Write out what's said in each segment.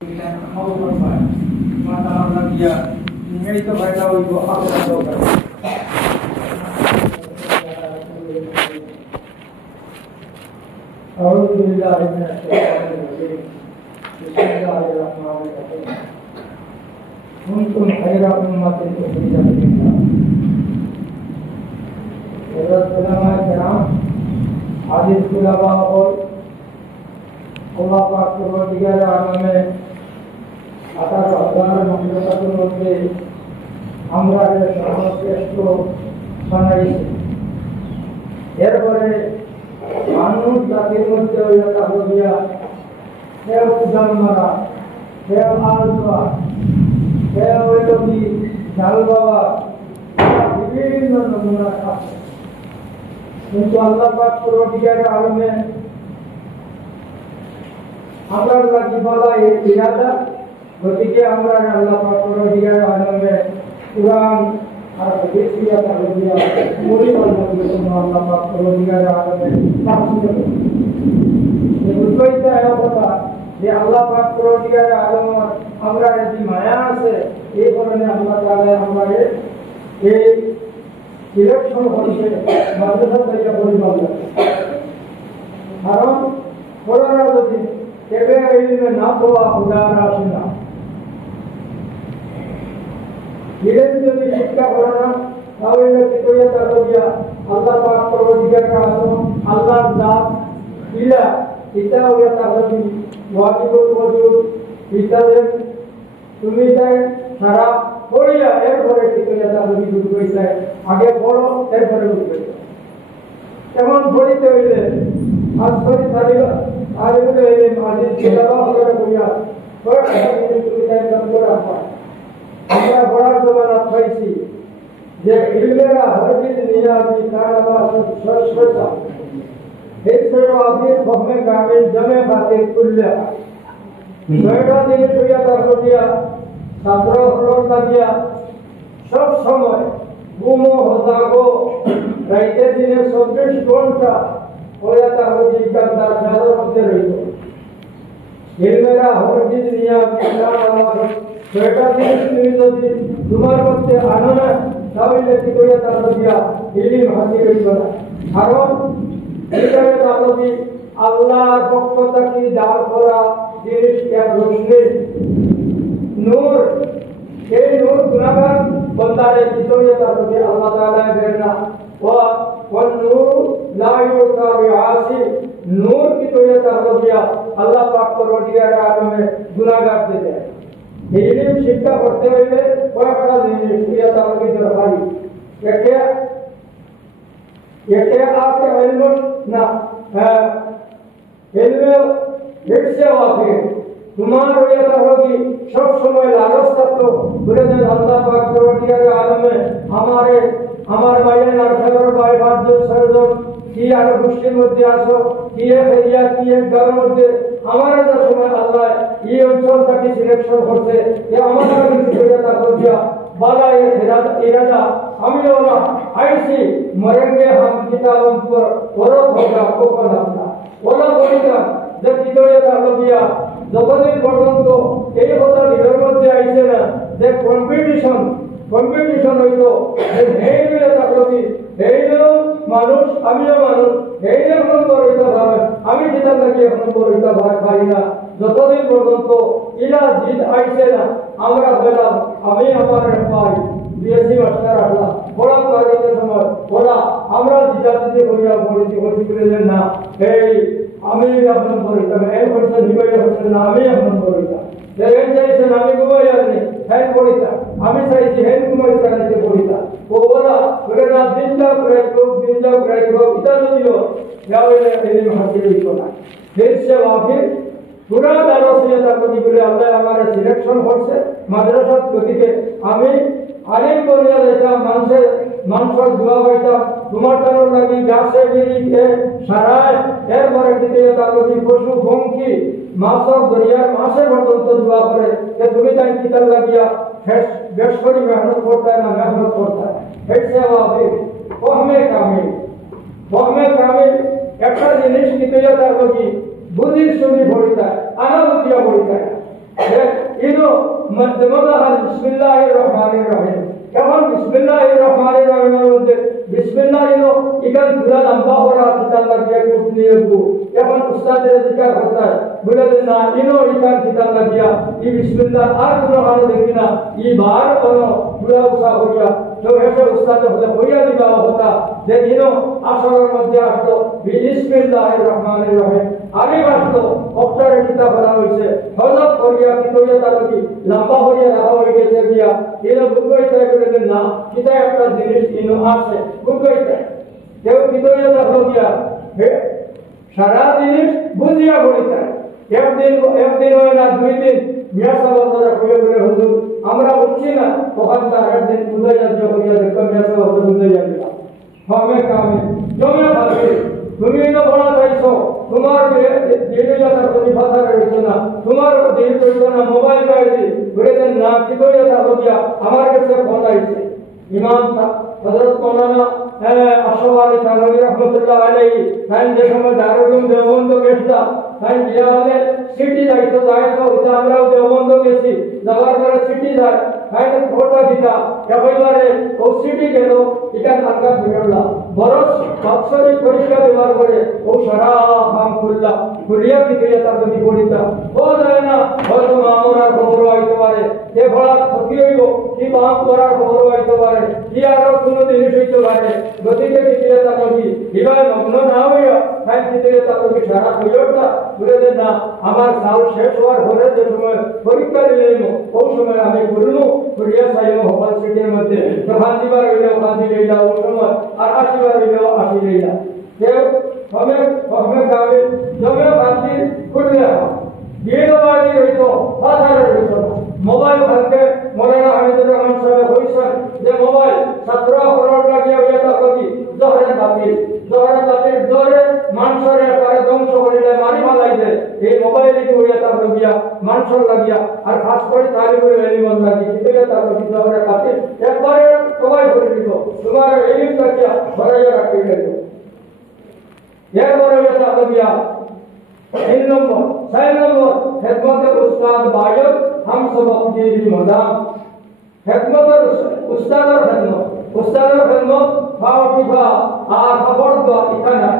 kuntum khairan ummatin ukhrijat lin-nas ulama kiram hadis ulama और अल्लाह पाक परवरदिगार आलम में 18,000 मखलूकातेर মধ্যে আমরা সর্বশ্রেষ্ঠ বানাইছি। এরপরে মানুষ জাতির মধ্যে হইল তাহলিয়া, কেউ জানমারা, কেউ আলবা, কেউ হইল কি জাল বাবা, বিভিন্ন নমুনা আছে। কিন্তু আল্লাহ পাক পরবর্তীকার আলমে আমরা লাগি বলা এই ইরাদা, গতিকে আমরা আল্লাহ পাক পরবর্তীকার আলমে কুরআন আর হাদিস দিয়া তাহলিয়া পরিকল্পনা করে আল্লাহ পাক পরবর্তীকার আলমে তাফসীর করেন। এই বুঝাইতে হয় কথা যে আল্লাহ পাক পরবর্তীকার আলম আমরা যে মায়া আছে এই কারণে আল্লাহ তাআলা আমাদের এই ইলেকশন হচ্ছে মাদ্রাসা থেকে পরিকল্পনা। কারণ করোনা যদি কেবে ইলমে না পাওয়া উদাহরণ আসে না, ইলম যদি শিক্ষা করে না তাহলে কিতয়া তাহলিয়া আল্লাহ পাক পরবর্তীকার আলম আল্লাহর জাত ইলা এটা হইয়া তাহলি ওয়াজিবুল ওজুদ ইত্যাদি তুমি তাই সারা পড়িয়া এরপরে কিতয়া তাহলি শুরু কইছে, আগে পড়ো এরপরে বুঝবে। কেমন পড়িতে হইলে আজ পড়ি তাহলে আর এগুলো ইলম হাদিস তেলাওয়াত করে কইয়া পড়া তুমি তাই কাম করা হয়। আমরা পড়ার জমানা পাইছি যে ইলমেরা হরজিত নিয়াজি কারাবা সরসরতা হেসরো আবির ফহমে কামিল জমে বাতিল কুল্লা ছয়টা দিনে শুইয়া তাহলিয়া ছাত্র হরণ লাগিয়া সব সময় ঘুমো হজাগো রাইতে দিনে 24 ঘন্টা হইয়া তাহলিয়া কান্দার জালের মধ্যে রইত। ইলমেরা হরজিত নিয়াজি কারাবা ছয়টা দিনে তুমি যদি তোমার মধ্যে আনো না তাহলে কি করে তাহলিয়া ইলম হাসিল হইব না। কারণ এখানে তাহলে আল্লাহর পক্ষ থেকে দান করা জিনিস এক রোশনি নূর, এই নূর গুনাহগার বান্দারে কি করে তাহলে আল্লাহ তাআলা দেন না ওয়া নূর লা ইউতা বিআসি, নূর কি করে তাহলে আল্লাহ পাক পরবর্তীকার আলমে গুনাহগার দেন। ইলম শিক্ষা করতে হইলে কয়েকটা জিনিস ইয়া তাহলে দরকারি। একে আপনি ইলম না ইলম লিখছে ওয়াফি তোমার ইয়া তাহলে সব সময় লালস থাকতো বলে দেন আল্লাহ পাক পরবর্তীকার আলমে আমার ভাইয়ের নারখার ভাই বাদজন সরজন কি আর গোষ্ঠীর মধ্যে আসো কি ফেরিয়া কি ঘরের মধ্যে আমার সময় আল্লাহ এই অঞ্চলটাকে সিলেকশন করছে যে আমাদের কিছু তাহলিয়া বালা ইরাদা আমি ওরা আইসি মরেंगे हम किताबों पर और होगा को पढ़ना ওরা বলিটা যে কিতয়া তাহলিয়া যতদিন পর্যন্ত এই কথা নিজের মধ্যে আইছে না যে কম্পিটিশন হইতো যে হেইলে তাহলি হেইলো মানুষ আমিও মানুষ হেইলে নম্বর হইতে পারে আমি যেটা লাগি নম্বর হইতে পারি না, যতদিন পর্যন্ত ইলা জিদ আইছে না আমরা বললাম আমি আমার পাই বিএসসি মাস্টার আসলা পড়া পারিতে সময় পড়া আমরা জিজ্ঞাসা করিয়া বলেছি বলেছিলেন না এই আমি আপনার পড়িতাম এই বলছেন হিবাইয়া বলছেন না আমি আপনার পড়িতাম এই চাইছেন আমি ঘুমাই আর নেই হ্যাঁ পড়িতাম আমি চাইছি হ্যাঁ ঘুমাই চাইতে পড়িতাম ও বলা বলে না দিন যাও প্রায় ইটা যদিও এই হাসিল হইত না সে ওয়াফির পুরা দারসিয়াতা করি বলে আল্লাহ আমার সিলেকশন করছে মাদ্রাসার গতিকে আমি আলিম বলিয়া যেতাম মানুষের দোয়া হইতাম তোমার তার লাগি গাছে বেরিয়ে সারায় এরপরে দিতে তাহলে পশু পঙ্খী মাছের দরিয়ার মাছের পর্যন্ত দোয়া করে যে তুমি তাই কিতাব লাগিয়া বেশ করি মেহনত করতে না মেহনত করতে হেসে ফহমে কামিল একটা জিনিস কিতয়া তার লাগি বুঝির সঙ্গে ভরিতা আনা বুঝিয়া ভরিতা মধ্যমা বিসমিল্লাহির রহমানির রহিম এখন বিসমিল্লাহির রহমানির রহিমের মধ্যে বিসমিল্লাহ ইনো ইকান পুরা লম্বা হরা কিতাব লাগিয়ে কুটনি এবু এখন উস্তাদের জিকার করতে বলে না ইনো ইকান কিতাব লাগিয়া ই বিসমিল্লাহ আর কোনো হানো দেখি না ই বার কোনো পুরা উসা হইয়া তো হেসে উস্তাদ হলে হইয়া দিবা হতা যে ইনো আসরের মধ্যে আসতো বিসমিল্লাহির রহমানির রহিম আগে আসতো অক্ষরে কিতাব করা হয়েছে হযরত করিয়া কিতইয়া তালকি লম্বা হইয়া রাখা হয়ে গেছে গিয়া এরা বুঝাইতে করে না কিতা একটা জিনিস ইনো আছে বুঝাইতে কেউ কিতইয়া রাখা গিয়া সারা জিনিস বুঝিয়া বলিতে একদিন হয় না 2 দিন মিয়া সাহেব কথা কইলে বলে হুজুর আমরা বুঝছি না তখন তার একদিন বুঝাইয়া যে হইয়া দেখো মিয়া সাহেব বুঝাইয়া দিলা হবে কামে জমে থাকে তুমি না বলা চাইছো তোমার দিনে যারা তুমি ভাষা রয়েছে না তোমার দিন রয়েছে না মোবাইল রয়েছে বলে দেন না কি করে যাবো গিয়া আমার কাছে ফোন আইছে ইমাম হযরত মাওলানা আশরাফ থানভী রাহমাতুল্লাহ আলাইহি তাই যে সময় দারুল দেওবন্দ গেছলা তাই জিয়ালে সিটি যাইতো যাইতো ওটা আমরাও দেওবন্দ গেছি যাওয়ার পরে সিটি যায় তাই ফটো দিতা এবারে ও সিটি গেল এটা আঙ্গা বিগড়লা বরস বাৎসরিক পরীক্ষা দেওয়ার পরে ও সারা হাম খুলিয়া দিতে তার যদি পড়িতা ও যায় না হয়তো মামুরার খবর হইতে পারে যে ফলা ক্ষতি হইব কি বাম করার খবর হইতে পারে কি আরো কোনো জিনিস হইতে পারে গতিকে দিতে তার যদি এবার মগ্ন না হইয়া তাই দিতে তার যদি সারা হইয়া বলে দেন না আমার সাল শেষ হওয়ার পরে যে সময় পরীক্ষা দিলেন ওই সময় আমি করলু করিয়া সাইব হল সিটির মধ্যে যখন দিবার হইলেও কাঁদি লইলা ওই সময় আর আসিবার হইলেও আসি লইলা কেউ হমে গাবে জমে কাঁদি করলে বিয়েবাড়ি হইতো বাজারে হইতো মোবাইল ভাঙতে মৌলানা হামিদুর রহমান সাহেব হইছেন যে মোবাইল 17 করোড় লাগিয়ে হইয়া থাকি জহরে কাতির জোরে মানুষের একেবারে ধ্বংস করিলে মারি মালাইতে এই মোবাইলে কি হইয়া তার লাগিয়া মানুষের লাগিয়া আর খাস করে তালিবের এলিমন লাগি কিতে তার লাগি জহরে কাতির একবারে সবাই করে দিত তোমার এলিম লাগিয়া ভরাইয়া রাখতে গেল একবারে হইয়া তার লাগিয়া 3 নম্বর 4 নম্বর খেদমতে উস্তাদ বায়ত हम सबक के मदाम खिदमत उस्तादर खिदमत भाव किफा आ खबर दो इखाना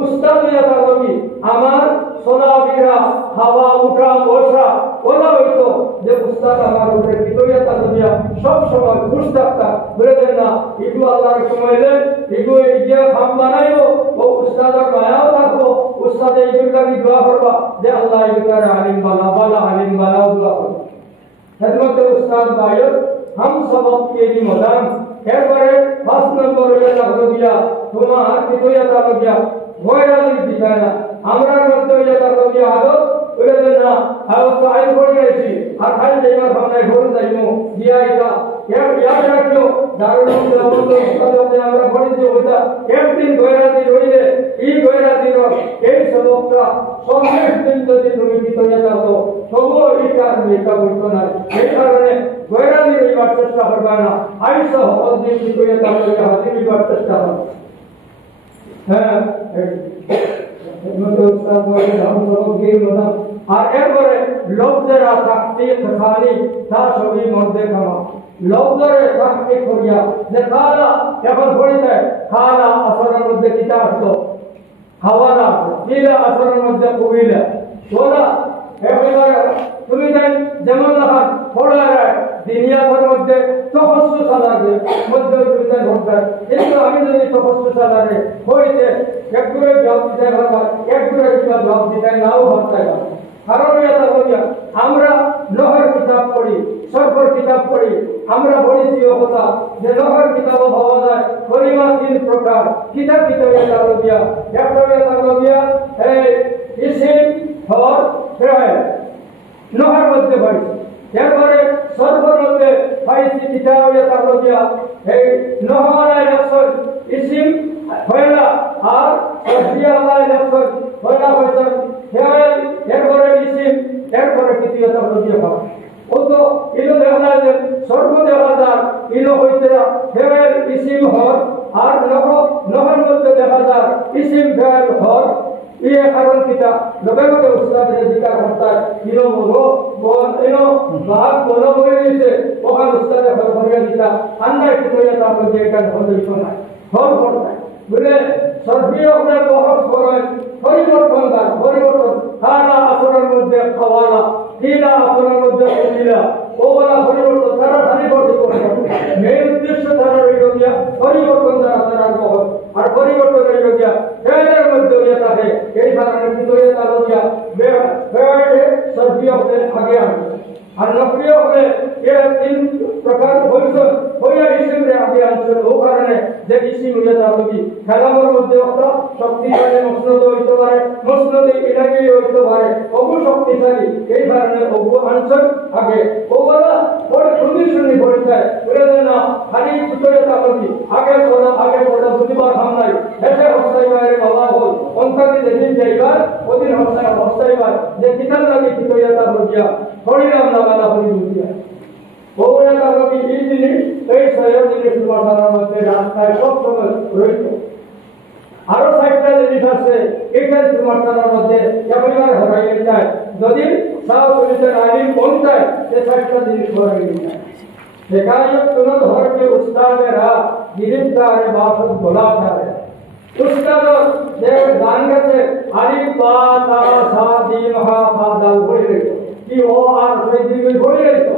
उस्ताद या তারবি আমার সোনাবিরা হাওয়া উঠা বসা ওলা হইতো যে উস্তাদ আমার উপরে কিতইয়া তারবি সব সময় খুশ থাকতা বলে দেন না ইগু আল্লাহর সময় দেন ইগু ইয়া খাম বানাইবো ও উস্তাদর মায়াও থাকবো উস্তাদে ইগুর লাগি দোয়া করবা যে আল্লাহ ইগুর আলিম বালা আলিম বালা দোয়া করবা खिदमत उस्ताद बायत हम सबक के लिए मदान এরপরে 5 নম্বর এটা হলো গিয়া তোমার কিতইয়া তার গিয়া ভয়রালি দিছায় না আমরার মধ্যে এটা হলো গিয়া আদত বলে না আর তাই পড়ে গেছি আর খাই জায়গা সামনে ঘুরে যাইমু গিয়া এটা ইয়াদ রাখিও দারুল দেওবন্দ উস্তাদে আমরা পড়িছি ওটা একদিন ভয়রালি রইলে এই ভয়রালির এই সবকটা সন্দেশ দিন যদি তুমি কিতইয়া তাতো সবও এই কারণে এটা বলতো না এই কারণে ভয়রালি রইবার চেষ্টা করবা না আইসা হদিন কিতইয়া তাতো হাজির রইবার চেষ্টা করবা হ্যাঁ উস্তাদ বলে हम सबक के मदाम আর এরপরে লফজেরা তাহকিক খালি তা সবই মধ্যে কামা লফজের তাহকিক করিয়া যে খালা এখন পড়িতে খালা আসরের মধ্যে কিতা আসতো খাওয়ালা কিলা আসরের মধ্যে কবিলা ওলা একেবারে তুমি দেন যেমন লাগান পড়া দুনিয়ার মধ্যে তফসুস আলাদা মধ্যে দুইটা ঘটনা কিন্তু আমি যদি তফসুস আলাদা হইতে একগুলো জবাব দিতে পারবা একগুলো জবাব দিতে নাও পারতে পারবা কারণ এটা হইয়া আমরা নহর কিতাব পড়ি সরফর কিতাব পড়ি আমরা পড়িছি ও কথা যে নহর কিতাব পাওয়া যায় পরিমাণ 3 প্রকার কিতাব এটা হইয়া একটা হইয়া এই ইসিম হর ফেল নহর মধ্যে পড়ি এরপরে সরফর মধ্যে পাইছি কিতাব এটা হইয়া এই নহরায় নফস ইসিম হয়লা আর সহিয়া আল্লাহ নফস হয়লা হইছে ফেল এরপরে ইসিম এরপরে কিতাব হইয়া পাওয়া ও তো ইলো দেখা যায় সর্ব দেখা যায় ইলো হইতে ফেল ইসিম হর আর নহর মধ্যে দেখা যায় ইসিম ফেল হর ये कारण किता लोगों के उस्ताद ने जिक्र करता है इनो ভাগ বলো হয়ে গেছে ওখান উস্তাদে ঘর ভরিয়া দিতা আন্দাজ কি হইয়া তার মধ্যে এটা হলই শোনায় ফল পড়ায় বলে সর্বীয় হলে বহস করেন পরিবর্তন তার পরিবর্তন খানা আসরের মধ্যে খাওয়ালা কিলা আসরের মধ্যে কুমিলা ওগুলা পরিবর্তন তারা খালি পরিবর্তন মেন উদ্দেশ্য তারা রইল গিয়া পরিবর্তন দ্বারা তারা বহস আর পরিবর্তন রইল গিয়া এদের মধ্যে হইয়া থাকে এই কারণে কিন্তু হইয়া তার গিয়া বেড়ে সর্বীয় হলে আগে আসবে আর নকরিয় হলে এ তিন প্রকার হইয়া হিসেবে আগে আসছে ও কারণে যে ইসিম হইয়া তার লগি খেলানোর মধ্যে একটা শক্তিশালী মসনদ হইতে পারে মসনদে ইলাকি হইতে পারে অবু শক্তিশালী এই কারণে অবু আনসার আগে ওগুলা বড় শুনি পড়ে যায় বলে না খালি ভিতরে তার লগি আগে পড়া দুবার হামলাই হেসে হস্তাই বাইরে বাবা হল অন্তাকে যেদিন যাইবার ওদিন হস্তাইবার যে কিতাব লাগি ভিতরে তার লগিয়া হরিরাম লাগালা হরি বুঝিয়া ওগুলা তার লগি এই জিনিস এই ছয় জিনিস তোমার মধ্যে রাস্তায় সব সময় রইত আরো সাইডটা জিনিস আছে এইটা তোমার তার মধ্যে একেবারে হরাইয়ে যায় যদি সারা পুলিশের আইন কোনটায় সে সাইডটা জিনিস হরাইয়ে যায় দেখাইও কোন ধর্মে উস্তাদেরা গিরিফতারে বাসত বলা যায় উস্তাদ যে গান গাছে আলিফ বা তা সা জিম হা ফা দাল বলে রেখো কি ও আর সেই দিন বলে রেখো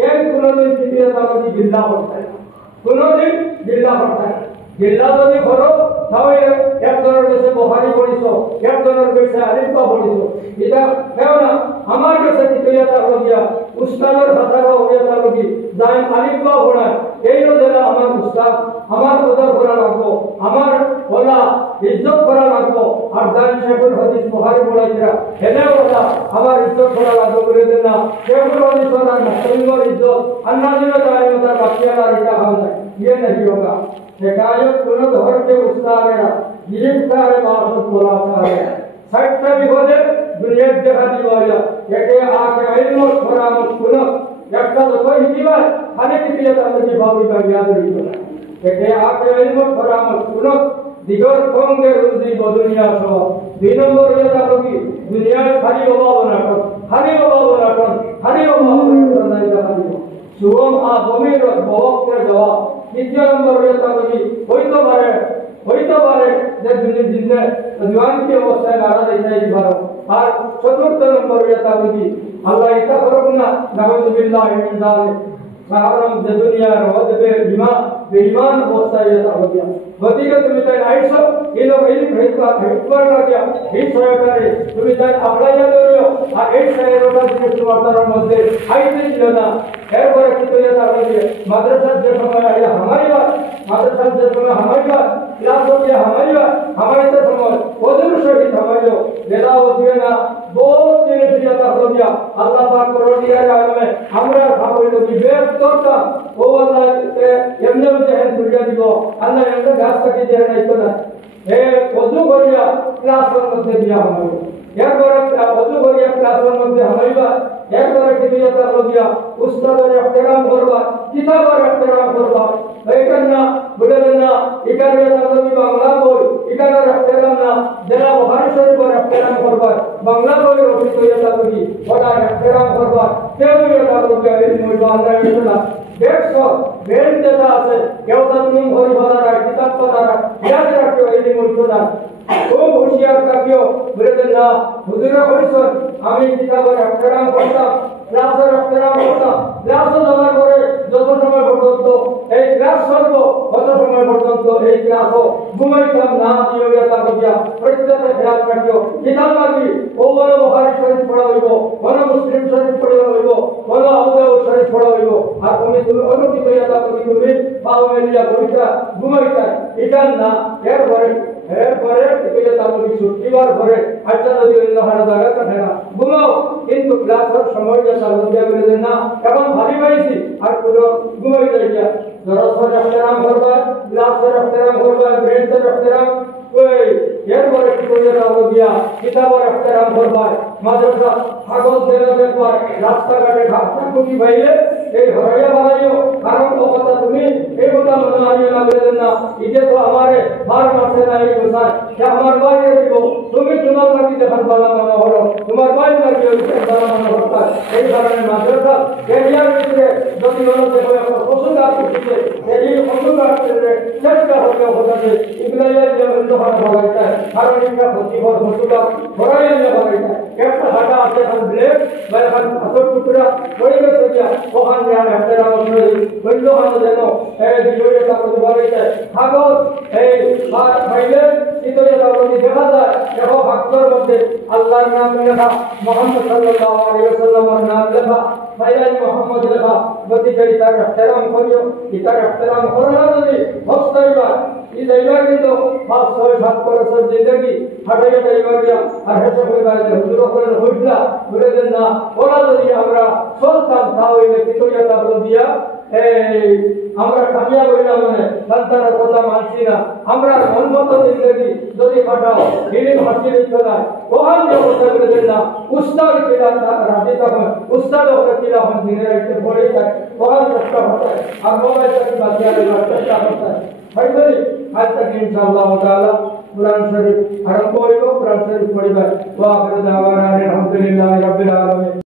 এর কোনদিন তৃতীয় তামতি জিল্লা হচ্ছে না কোনদিন জিল্লা হচ্ছে না জিল্লা যদি করো তাহলে একজনের কাছে বহারি পড়িছ একজনের কাছে আলিফা পড়িছ এটা কেউ না আমার কাছে তৃতীয় তামতিয়া উস্তাদের হাতারা হইয়া তামতি যাই আলিফা পড়ায় এই রোজেরা আমার উস্তাদ আমার কদর করা লাগবো আমার ওলা ইজ্জত করা লাগবো আর দান শেখুল হাদিস বহারি পড়াইরা হেলে ওলা আমার ইজ্জত করা লাগবো বলে দেন না শেখুল হাদিস ওলা মুসলিমের ইজ্জত अन्नादिनो तारीमता बाकियाला रिका होता है ये नहीं होगा शिकायत कुल धर के उस्तादेरा गिरफ्तार बासत बोला है सट्टा भी हो जाए दुनिया देखा दिवाया ये आके इल्म फरामत कुल একটা তো কই দিবার খালি কিতিয়া তাদের ভাবি বা ইয়াদ রইতো না এতে আকে ইলম ফরামত কুল দিগর কঙ্গে রুজি বদুনিয়া সহ দুই নম্বর এটা কি দুনিয়ায় খালি অভাব না খালি অভাব নাই খালি সুগম আ বমির বক্তে জবাব তৃতীয় নম্বর এটা কি হইতো পারে যে দিনে জওয়ান কি অবস্থায় মারা যাইতে পারে আর চতুর্থ নম্বর এটা কি আল্লাহ এটা করুক না নাউযুবিল্লাহি মিন যালিক কারণ যে দুনিয়ার হদবে বেঈমান অবস্থায় এটা হবে গতিকে তুমি তাই আইছো এলো এই হেল্পার লাগিয়া এই সহায়তারে তুমি তাই আপলাইয়া দিও আর এই সহায়তা দিয়ে তোমার মধ্যে আইতে দিও না এরপরে কি তৈরি করবে মাদ্রাসার যে সময় আইয়া हमारी बात माद्रसार जे समय हमारी बात क्लास हो गया हमारी बात हमारे तो समय वजूर शहीद हमारे बेला होती है ना बहुत दिन से जाता हो गया अल्लाह पाक करो दिया जाए में हमरा भावे तो बेतोता वो अल्लाह के एमने जहन दुनिया दिबो अल्लाह एमने घास काटी दे नहीं तो ना ए वजू करिया क्लास मध्य दिया हमारे एक बार वजू करिया क्लास मध्य हमारी बात एक बार की दिया हो गया उस्ताद एहतराम करवा किताब एहतराम करवा এইখানে বলে না এখানে তাহলে বাংলা বই এখানে এহতরাম না যারা বুখারী শরীফের এহতরাম করবা বাংলা বই রচিত হইয়া থাকি ওরা এহতরাম করবা কেউ এটা বলবে এই মইবানা এটা দেখছো বেন যেটা আছে কেউ তো তুমি ঘরে বানারা কিতাব পড়ারা ইয়াদ রাখো এই মইবানা খুব হুঁশিয়ার থাকিও বলে না হুজুরা বলেছেন আমি কিতাবের এহতরাম করতাম ক্লাসের এহতরাম করতাম ক্লাসে যাওয়ার পরে যত সময় পর্যন্ত এই ক্লাস চলবো কত সময় পর্যন্ত এই ক্লাসও ঘুমাইতাম না দিও তা করিয়া প্রত্যেকটা খেয়াল রাখিও কিতাব লাগি ও বড় বুখারী শরীফ পড়া হইব বড় মুসলিম শরীফ পড়া হইব বড় আবু দাউদ শরীফ পড়া হইব আর তুমি অনুমতি হইয়া তা করি তুমি পাও মেলিয়া বইটা ঘুমাইতা এটা না এরপরে থেকে তাহলে ছুটিবার পরে আচ্ছা যদি অন্য হারা জায়গা কাটে না ঘুমাও কিন্তু ক্লাসের সময় যা চালু দিয়ে বলে না এখন ভাবি পাইছি আর পুরো ঘুমাই যাইয়া দরসের এহতরাম করবা ক্লাসের এহতরাম করবা ব্রেঞ্চের এহতরাম ওই এরপরে কি করে তাহলে দিয়া কিতাবের এহতরাম করবা মাদ্রাসা কাগজ দেওয়া দেখবা রাস্তাঘাটে ঘাটটা কুটি ভাইলে এই হরাইয়া বানাইও কারণ ও কথা তুমি এই কথা মনে আনিও না বলে না ইতে তো আমারে বার মাসে না এই কথা যে আমার বাইরে দিব তুমি তোমার লাগি যখন বালা মনে হলো তোমার বাইরে লাগি ওই বালা মনে হতো এই ধরনের মাদ্রাসা এরিয়ার ভিতরে যদি মনে দেখো একটা পশু গাছ উঠছে এই পশু গাছের চেষ্টা হতে হতে এগুলো যে বন্ধ হওয়া বলাইতে কারণ এটা ক্ষতিকর পশু গাছ হরাইয়া নিয়ে বলাইতে একটা হাঁটা আছে এখন ব্লেড বা এখন হাতের টুকরা পড়ে গেছে যা ওখান যে একটা রাউন্ড বন্ধ হওয়া যেন এই ভিডিওটা তারপরে বলাইতে কাগজ এই ফাইলে ইতরে তারপরে দেখা যায় দেখো বাক্যের মধ্যে আল্লাহর নাম লেখা মুহাম্মদ সাল্লাল্লাহু আলাইহি ওয়াসাল্লামের নাম লেখা ভাইয়াই মোহাম্মদ লেখা গতি করি তার ইহতিরাম করিও ইতার ইহতিরাম করো না যদি হস্তাইবা এই যাইবা কিন্তু 5-6-7 বছর জিন্দগি হাটাইয়া যাইবা গিয়া আর হেসে হয়ে গেলে হুজুর করে হইলা বলে দেন না ওরা যদি আমরা চলতাম তাহলে কিতরিয়া তাবল দিয়া এই আমরা কামিয়াব হইলাম মানে সন্তানের কথা মানছি না আমরা মনমতো জিন্দগি যদি কাটাও দিনে হাসি দিতে না ওখান যে কথা বলে দেন না উস্তাদ কিলা রাজি তখন উস্তাদ ওকে কিলা হন দিনে রাখতে পড়ে যায় ওখান চেষ্টা হতে আর মোবাইল থেকে বাঁচিয়ে দেওয়ার চেষ্টা হতে ফাইনালি আজ তক ইনশাআল্লাহ তাআলা কুরআন শরীফ আরম্ভ হইব কুরআন শরীফ পড়িবা ওয়া আখির দাওয়ানা আলহামদুলিল্লাহি রাব্বিল আলামিন।